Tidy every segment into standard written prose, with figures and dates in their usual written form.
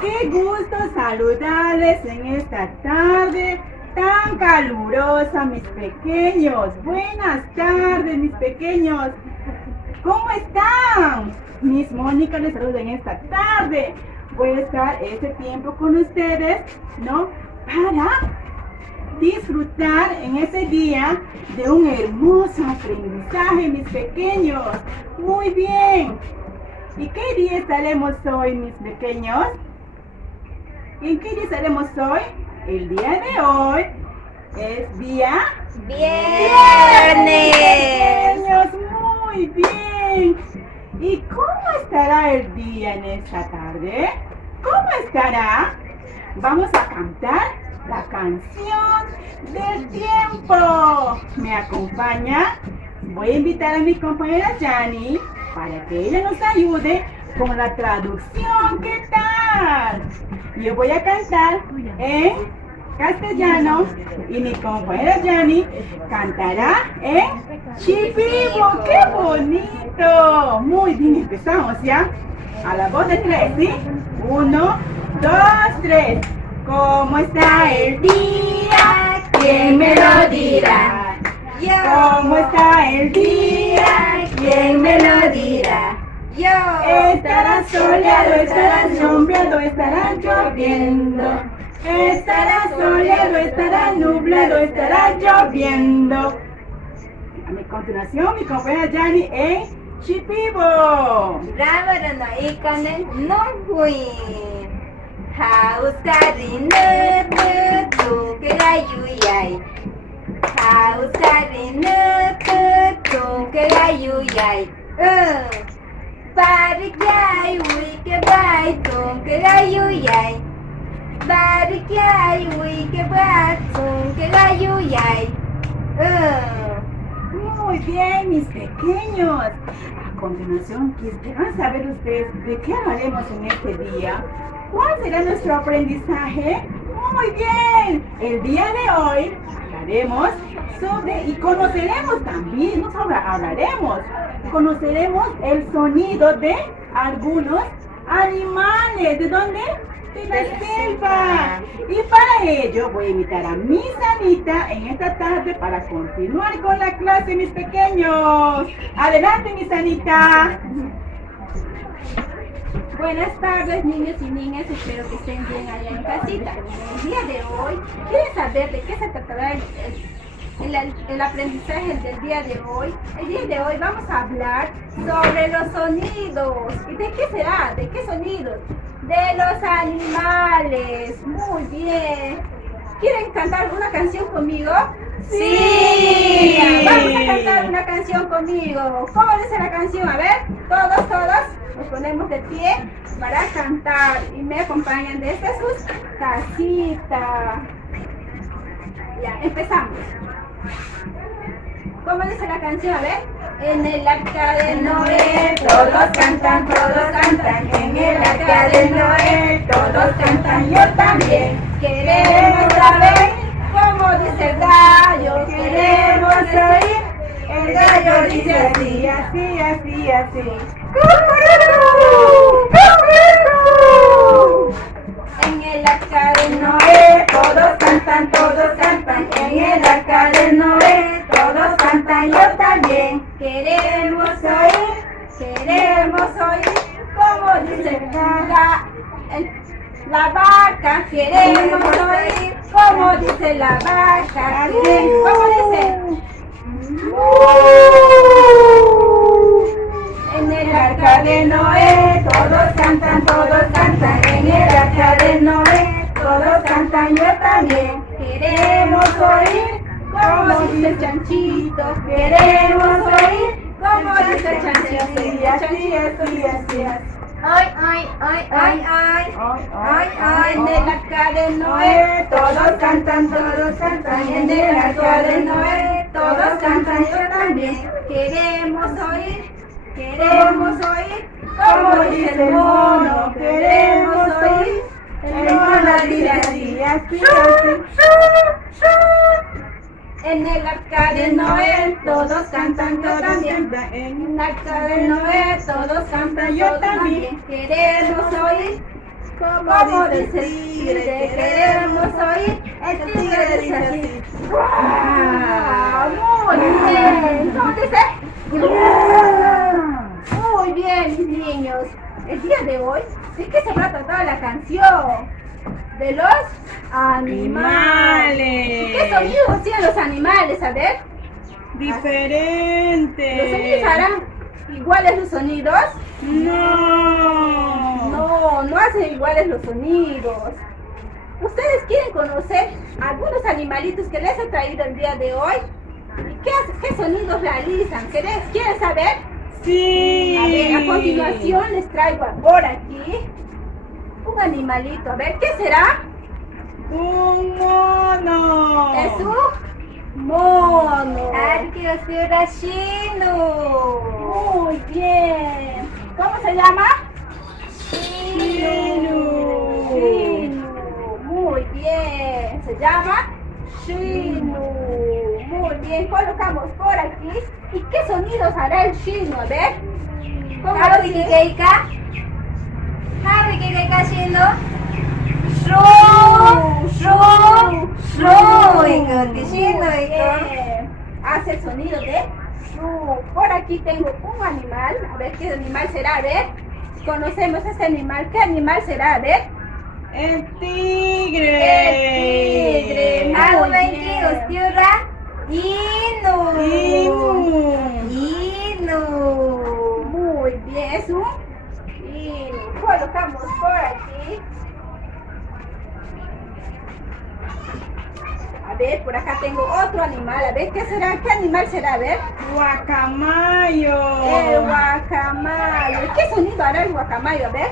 Qué gusto saludarles en esta tarde tan calurosa, mis pequeños. Buenas tardes, mis pequeños. ¿Cómo están? Miss Mónica les saluda en esta tarde. Voy a estar este tiempo con ustedes, ¿no? Para disfrutar en ese día de un hermoso aprendizaje, mis pequeños. Muy bien. ¿Y qué día estaremos hoy, mis pequeños? ¿En qué día estaremos hoy? El día de hoy es día Viernes. pequeños, muy bien. ¿Y cómo estará el día en esta tarde? ¿Cómo estará? Vamos a cantar la canción del tiempo. ¿Me acompaña? Voy a invitar a mi compañera Yani para que ella nos ayude con la traducción. ¿Qué tal? Yo voy a cantar en castellano y mi compañera Yani cantará en Shipibo. ¡Qué bonito! Muy bien, empezamos ya. A la voz de tres, ¿sí? 1, 2, 3. ¿Cómo está el día? ¿Quién me lo dirá? ¿Cómo está el día? ¿Quién me lo dirá? Estará soleado, estará sombreado, estará lloviendo. Estará soleado, estará nublado, estará lloviendo. A continuación, mi compañera Yani en Shipibo. Bravo, Ronoikonen, no fui. Hauskari nutu kerayuyay. Hauskari nutu kerayuyay. Barikyay, wikebay, tum kerayuyay. Barikyay, wikebay, tum kerayuyay. Muy bien, mis pequeños. A continuación, quisieran saber ustedes de qué hablaremos en este día. ¿Cuál será nuestro aprendizaje? Muy bien. El día de hoy hablaremos sobre y conoceremos también, no solo hablaremos, conoceremos el sonido de algunos animales. ¿De dónde? De la selva. Y para ello voy a invitar a mi Sanita en esta tarde para continuar con la clase, mis pequeños. Adelante, mi Sanita. Buenas tardes, niños y niñas, espero que estén bien allá en casita. El día de hoy, ¿quieren saber de qué se tratará el aprendizaje del día de hoy? El día de hoy vamos a hablar sobre los sonidos. ¿Y de qué será? ¿De qué sonidos? De los animales. Muy bien. ¿Quieren cantar una canción conmigo? Sí. Vamos a cantar una canción conmigo. ¿Cómo dice la canción? A ver, todos nos ponemos de pie para cantar y me acompañan desde sus casitas. Ya, empezamos. ¿Cómo dice la canción? A ver. En el arca de Noé todos cantan, en el arca de Noé todos cantan, yo también. Queremos saber cómo dice el gallo, queremos oír. El gallo dice así, así, así, así. En el arca de Noé todos cantan, en el arca de Noé todos cantan, yo también. Queremos oír, como dice la vaca, queremos oír, como dice la vaca, ¿cómo dice? En el arca de Noé todos cantan, en el arca de Noé todos cantan, yo también. Queremos oír, como dice el chanchito, queremos oír, como dice el chanchito, así, así, así, así. Ay, en el arca de Noé todos cantan, en el arca de Noé todos cantan, yo también. Queremos oír, como dice el mono, queremos oír, el mono dice así, así, así. En el arca de Noé todos cantan, yo también. En el arca de Noé todos cantan, yo también. Queremos oír, ¿Cómo dice el tigre? Queremos oír. El tigre dice así. ¡Guau! Muy bien. ¿Cómo dice? Muy bien, mis niños. El día de hoy, ¿de qué se va a tratar la canción? De los animales. ¿Qué sonidos tienen los animales? A ver. Diferente. ¿Los sonidos harán iguales los sonidos? No. No hacen iguales los sonidos. ¿Ustedes quieren conocer algunos animalitos que les he traído el día de hoy? ¿Qué sonidos realizan? ¿Quieren saber? Sí. A ver, a continuación les traigo por aquí un animalito. A ver, ¿qué será? Un mono. Es un mono. Arqueosurashino. Muy bien. ¿Cómo se llama? Shinu. Shinu. Muy bien. Se llama Shinu. Muy bien. Colocamos por aquí. ¿Y qué sonidos hará el Shinu? A ver. ¿Cómo Hawi dice? Kikeika. Hawi Kikeika Shino. Bien. Hace el sonido de shu. Por aquí tengo un animal. A ver qué animal será. A ver. Conocemos este animal. ¿Qué animal será? A ver. El tigre. El tigre. Hawi Muy Benki bien. Ustiura. Inu. Inu. Muy bien. Es un inu. Colocamos por aquí. A ver, por acá tengo otro animal. A ver, ¿qué será? ¿Qué animal será? A ver. Guacamayo. El guacamayo. ¿Qué sonido hará el guacamayo? A ver.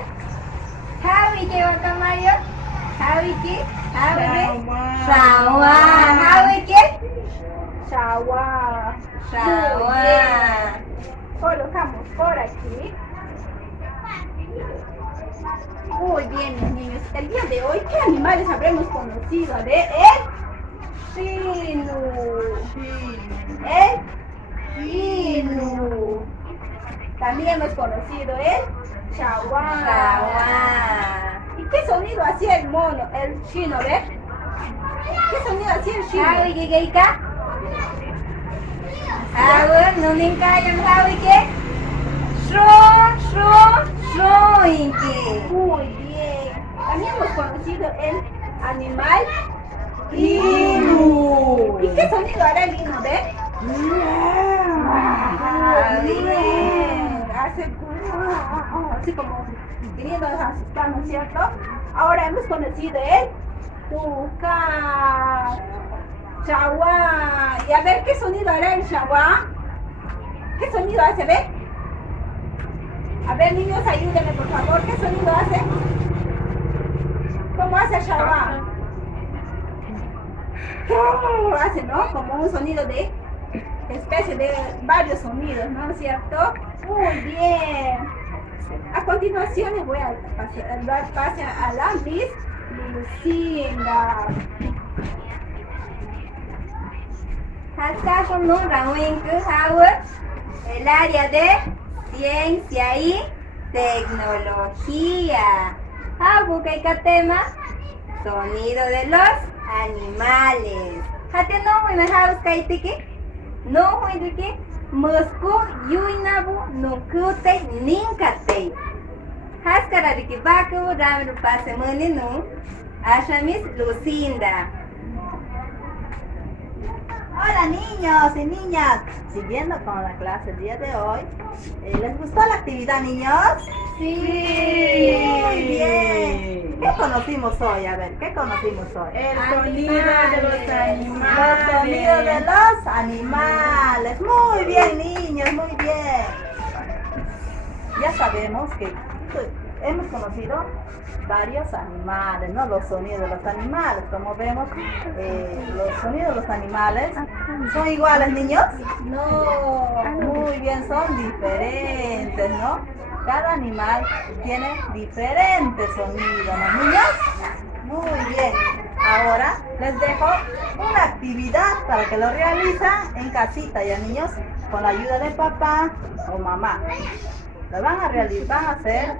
Hawi Ke Wakamayo. Hawi Ke. Hawi Ke. Chaguán. Sawa. Hawi Ke. Chaguá. Sawa. Muy bien. Colocamos por aquí. Muy bien, mis niños. El día de hoy, ¿qué animales habremos conocido? A ver, el Shinu. El Shinu. También hemos conocido el Chaguán. Sawa. ¿Y qué sonido hacía el mono, el Shinu? A ver. ¿Qué sonido hacía el Hawi Shinu? Kikeika. Hawi Nuninkayan Hawi Ke. Inki. Muy bien. También hemos conocido el animal Inu. ¿Y qué sonido hará el hino? ¿Ve? Bien. Hace así como queriendo asustar, ¿no es cierto? Ahora hemos conocido el tucán, chaguá. Y a ver qué sonido hará el chaguá. ¿Qué sonido hace? ¿Ve? A ver, niños, ayúdenme por favor. ¿Qué sonido hace? ¿Cómo hace el chaguá? Hace, ¿no? Como un sonido de especie de varios sonidos, ¿no es cierto? Muy bien. A continuación les voy a dar pase a la Miss Lucinda. Hasta con un Rawinku Howard, el área de ciencia y tecnología. Habukaika tema, sonido de los animales. Hate no muy mejados kaitiki, no muy duki, Moscú yuinabu nukute ninkate. Haskara riki baku ramru pase muninu, Ashamis Lucinda. Hola niños y niñas, siguiendo con la clase el día de hoy, ¿les gustó la actividad, niños? Sí. Muy bien. ¿Qué conocimos hoy? A ver, ¿qué conocimos hoy? El sonido de los animales. Los sonidos de los animales. Muy bien, niños, muy bien. Ya sabemos que hemos conocido varios animales, ¿no? Los sonidos de los animales. Como vemos, los sonidos de los animales son iguales, niños. No. Muy bien, son diferentes, ¿no? Cada animal tiene diferentes sonidos, ¿no, niños? Muy bien. Ahora les dejo una actividad para que lo realizan en casita, ya niños, con la ayuda de papá o mamá. Lo van a realizar, van a hacer,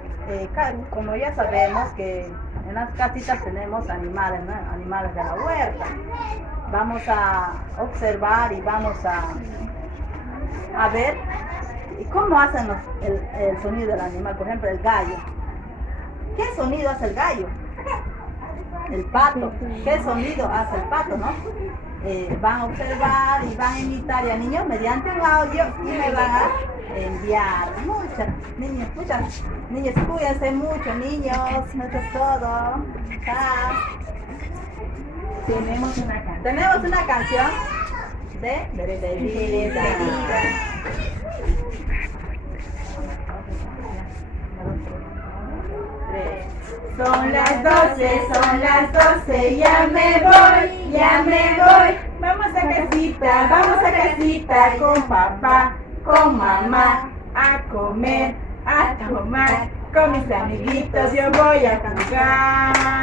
como ya sabemos que En las casitas tenemos animales, ¿no? Animales de la huerta. Vamos a observar y vamos a ver cómo hacen el sonido del animal. Por ejemplo, el gallo. ¿Qué sonido hace el gallo? El pato. ¿Qué sonido hace el pato, no? Van a observar y van a imitar a niños mediante un audio y me van a enviar. Muchas niños, cuídense mucho, niños. Eso es todo. Chao. Tenemos una canción. Tenemos una canción de despedida. Son las 12, ya me voy. Vamos a casita con papá, con mamá, a comer, a tomar. Con mis amiguitos yo voy a cantar.